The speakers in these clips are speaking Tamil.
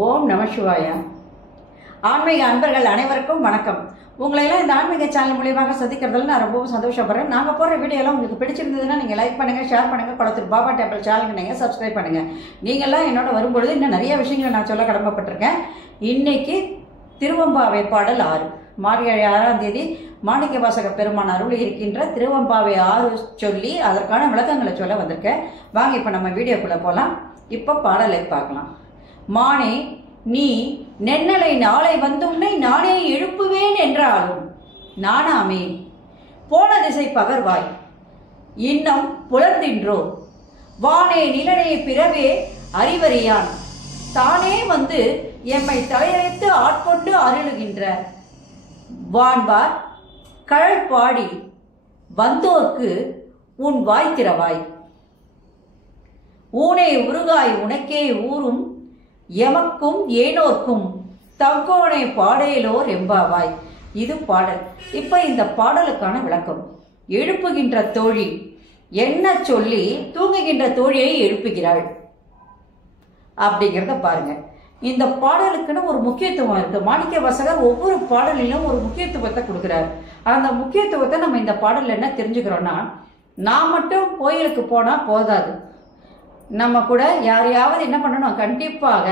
ஓம் நம சிவாய. ஆன்மீக அன்பர்கள் அனைவருக்கும் வணக்கம். உங்களையெல்லாம் இந்த ஆன்மீக சேனல் மூலியமாக சந்திக்கிறதுல நான் ரொம்பவும் சந்தோஷப்படுறேன். நாங்கள் போகிற வீடியோலாம் உங்களுக்கு பிடிச்சிருந்ததுன்னா நீங்கள் லைக் பண்ணுங்கள், ஷேர் பண்ணுங்கள், குளத்தூர் பாபா டெம்பிள் சேனலுக்கு நீங்கள் சப்ஸ்கிரைப் பண்ணுங்கள். நீங்கள்லாம் என்னோட வரும்பொழுது இன்னும் நிறைய விஷயங்களை நான் சொல்ல கடமைப்பட்டிருக்கேன். இன்னைக்கு திருவம்பாவை பாடல் 6 மார்கழி 6ஆம் தேதி மாணிக்கவாசக பெருமான் அருள் இருக்கின்ற திருவம்பாவை 6 சொல்லி அதற்கான விளக்கங்களை சொல்ல வந்திருக்கேன். வாங்க இப்போ நம்ம வீடியோக்குள்ளே போகலாம். இப்போ பாடலை பார்க்கலாம். மானே, நீ நென்னலை நாளை வந்து உன்னை நானே எழுப்புவேன் என்றாலும் நானாமே போன திசை பகர்வாய் இன்னம் புலர்ந்தின்றோ வானே நிலனே பிறவே அறிவறியான் தானே வந்து எம்மை தலையழைத்து ஆட்கொண்டு அருளுகின்ற வான்பார் கழல் பாடி வந்தோர்க்கு உன் வாய் திறவாய் ஊனே உருகாய் உனக்கே ஊரும் எமக்கும் ஏனோர்க்கும் தங்கோனை பாடேலோர் எம்பாவாய். இது பாடல். இப்ப இந்த பாடலுக்கான விளக்கம். எழுப்புகின்ற தோழி என்ன சொல்லி தூங்குகின்ற தோழியை எழுப்புகிறாள் அப்படிங்கிறத பாருங்க. இந்த பாடலுக்குன்னு ஒரு முக்கியத்துவம் இருக்கு. மாணிக்கவாசகர் ஒவ்வொரு பாடலிலும் ஒரு முக்கியத்துவத்தை கொடுக்கிறார். அந்த முக்கியத்துவத்தை நம்ம இந்த பாடல்ல என்ன தெரிஞ்சுக்கிறோம்னா, நான் மட்டும் கோயிலுக்கு போனா போதாது, நம்ம கூட யாரையாவது என்ன பண்ணணும், கண்டிப்பாக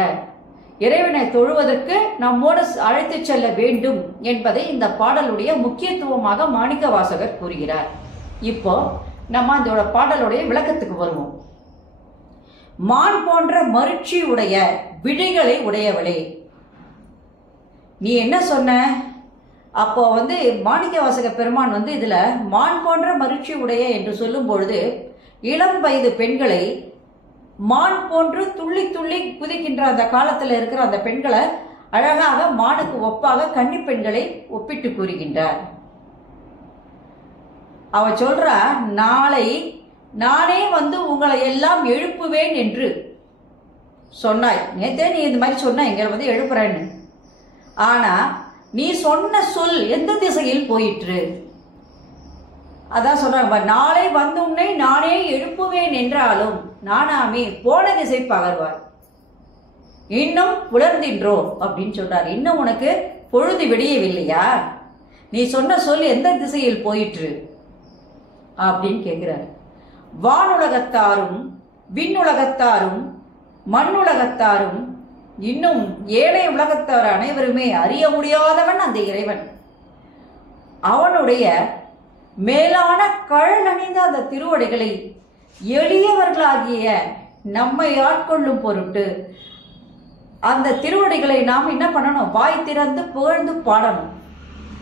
இறைவனை தொழுவதற்கு நம்மோடு அழைத்து செல்ல வேண்டும் என்பதை இந்த பாடலுடைய முக்கியத்துவமாக மாணிக்கவாசகர் கூறுகிறார். இப்போ நம்ம அதோட பாடலுடைய விளக்கத்துக்கு வருவோம். மான் போன்ற மருட்சி உடைய விழிகளை உடையவளே, நீ என்ன சொன்ன? அப்போ மாணிக்கவாசக பெருமான் இதுல மான் போன்ற மருட்சி உடைய என்று சொல்லும் பொழுது இளம் வயது பெண்களை மான் போன்று துள்ளி துள்ளி குதிக்கின்ற அந்த காலத்தில் இருக்கிற அந்த பெண்களை அழகாக மானுக்கு ஒப்பாக கன்னி பெண்களை ஒப்பிட்டு கூறுகின்றார். அவ சொல்றா, நாளை நானே உங்களை எல்லாம் எழுப்புவேன் என்று சொன்னாய். நேத்தே நீ இந்த மாதிரி சொன்ன எங்களை எழுப்புறேன்னு. ஆனா நீ சொன்ன சொல் எந்த திசையில் போயிற்று? அதான் சொல்றாங்க, நாளை உன்னை நானே எழுப்புவேன் என்றாலும் நானாமே போன திசை பகர்வாய் இன்னும் புலர்ந்தின்றோ அப்படின்னு சொல்றார். இன்னும் உனக்கு பொழுது விடியவில்லையா? நீ சொன்ன சொல் எந்த திசையில் போயிற்று அப்படின்னு கேட்கிறார். வானுலகத்தாரும் விண்ணுலகத்தாரும் மண்ணுலகத்தாரும் இன்னும் ஏழை உலகத்தார் அனைவருமே அறிய முடியாதவன் அந்த இறைவன். அவனுடைய மேலான கழல் அணிந்த அந்த திருவடிகளை எளியவர்களாகிய நம்மை ஆட்கொள்ளும் பொருட்டு அந்த திருவடிகளை நாம் என்ன பண்ணணும்? வாய் திறந்து புகழ்ந்து பாடணும்.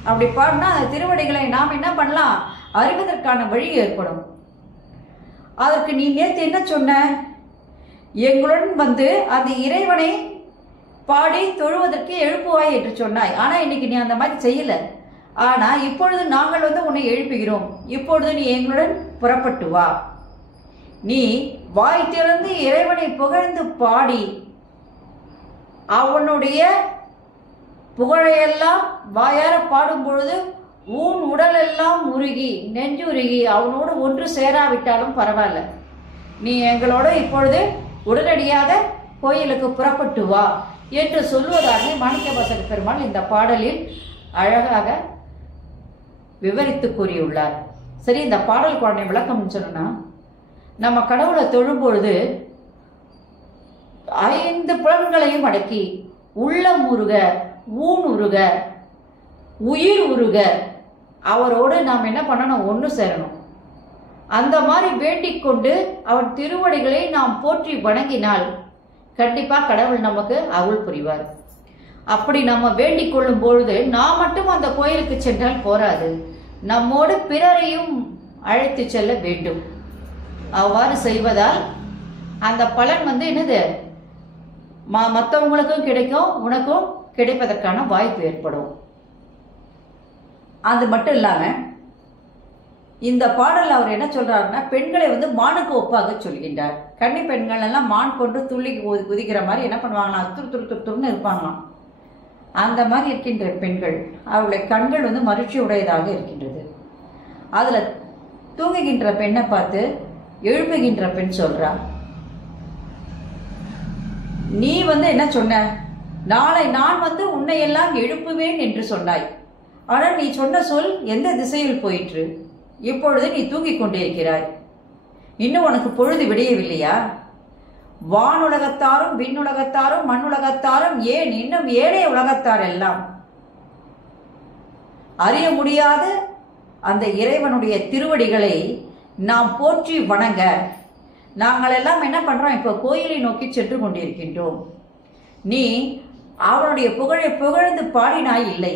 அப்படி பாடினா அந்த திருவடிகளை நாம் என்ன பண்ணலாம்? அறிவதற்கான வழி ஏற்படும். அதற்கு நீ நேற்று என்ன சொன்ன? எங்களுடன் அந்த இறைவனை பாடி தொழுவதற்கு எழுப்புவாய் என்று சொன்னாய். ஆனா இன்னைக்கு நீ அந்த மாதிரி செய்யல. ஆனா இப்பொழுது நாங்கள் உன்னை எழுப்புகிறோம். இப்பொழுது நீ எங்களுடன் புறப்பட்டு வா. நீ வாய் திறந்து இறைவனை புகழ்ந்து பாடி அவனுடைய புகழையெல்லாம் வாயார பாடும் பொழுது உன் உடல் எல்லாம் உருகி நெஞ்சுருகி அவனோடு ஒன்று சேராவிட்டாலும் பரவாயில்ல, நீ எங்களோட இப்பொழுது உடனடியாக கோயிலுக்கு புறப்பட்டு வா என்று சொல்வதாக மாணிக்கவாசக பெருமான் இந்த பாடலில் அழகாக விவரித்து கூறியுள்ளார். சரி, இந்த பாடலுக்கான விளக்கம் சொன்னா, நம்ம கடவுளை தொழும்பொழுது 5 புலன்களையும் அடக்கி உள்ளம் உருக, ஊன் உருக, உயிர் உருக அவரோடு நாம் என்ன பண்ணணும்? ஒன்று சேரணும். அந்த மாதிரி வேண்டிக் கொண்டு அவன் திருவடிகளை நாம் போற்றி வணங்கினால் கண்டிப்பா கடவுள் நமக்கு அருள் புரிவார். அப்படி நம்ம வேண்டிக் கொள்ளும் பொழுது நாம் மட்டும் அந்த கோயிலுக்கு சென்றால் போராது, நம்மோடு பிறரையும் அழைத்து செல்ல வேண்டும். அவ்வாறு செய்வதால் அந்த பலன் என்னது? மற்றவங்களுக்கும் கிடைக்கும், உனக்கும் கிடைப்பதற்கான வாய்ப்பு ஏற்படும். அது மட்டும் இல்லாம இந்த பாடல் அவர் என்ன சொல்றாருன்னா, பெண்களை மானுக்கு ஒப்பாக சொல்கின்றார். கன்னி பெண்கள் எல்லாம் மான் கொண்டு துள்ளி குதிக்கிற மாதிரி என்ன பண்ணுவாங்களாம்? துருன்னு இருப்பாங்களாம். அந்த மாதிரி இருக்கின்ற பெண்கள், அவருடைய கண்கள் மகிழ்ச்சி உடையதாக இருக்கின்றது. அதுல தூங்குகின்ற பெண்ணை பார்த்து எழுப்புகின்ற பெண் சொல்றா, நீ என்ன சொன்ன? நாளை நான் வந்து உன்னை எல்லாம் எழுப்புவேன் என்று சொன்னாய். ஆனால் நீ சொன்ன சொல் எந்த திசையில் போயிற்று? இப்பொழுது நீ தூங்கிக் கொண்டிருக்கிறாய். இன்னும் உனக்கு பொழுது விடையவில்லையா? வானுலகத்தாரும் விண்ணுலகத்தாரும் மண்ணுலகத்தாரும் ஏன் இன்னும் ஏனைய உலகத்தார் எல்லாம் அறிய முடியாத அந்த இறைவனுடைய திருவடிகளை நாம் போற்றி வணங்க நாங்கள் எல்லாம் என்ன பண்றோம்? இப்போ கோயிலை நோக்கி சென்று கொண்டிருக்கின்றோம். நீ அவனுடைய புகழை புகழ்ந்து பாடினாய் இல்லை.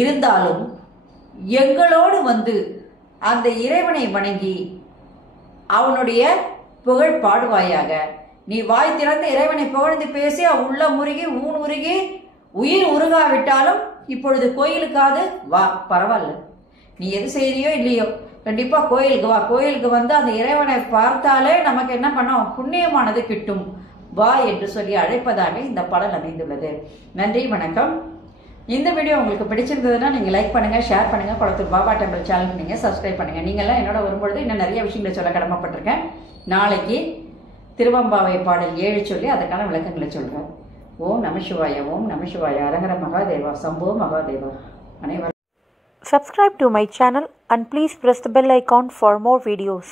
இருந்தாலும் எங்களோடு வந்து அந்த இறைவனை வணங்கி அவனுடைய புகழ் பாடுவாயாக. நீ வாய் திறந்து இறைவனை புகழ்ந்து பேசி உள்ள முருகி ஊன் உருகி உயிர் உருகாவிட்டாலும் இப்பொழுது கோயிலுக்காது வா, பரவாயில்ல. நீ எது செய்யறியோ இல்லையோ கண்டிப்பா கோயிலுக்கு வா. கோயிலுக்கு வந்து அந்த இறைவனை பார்த்தாலே நமக்கு என்ன பண்ணோம்? புண்ணியமானது கிட்டும். வா என்று சொல்லி அழைப்பதாக இந்த பாடல் அமைந்துள்ளது. நன்றி, வணக்கம். இந்த வீடியோ உங்களுக்கு பிடிச்சிருந்ததுன்னா நீங்கள் லைக் பண்ணுங்க, ஷேர் பண்ணுங்க, குளத்தூர் பாபா டெம்பிள் சேனலுக்கு நீங்கள் சப்ஸ்கிரைப் பண்ணுங்க. நீங்கள்லாம் என்னோட வரும்பொழுது இன்னும் நிறைய விஷயங்களை சொல்ல கடமைப்பட்டிருக்கேன். நாளைக்கு திருவம்பாவை பாடல் 7 சொல்லி அதற்கான விளக்கங்களை சொல்றேன். ஓம் நம சிவாய, ஓம் நம சிவாய, அரஹர மகாதேவா, சம்போ மகாதேவா. அனைவரும் subscribe to my channel and please press the bell icon for more videos.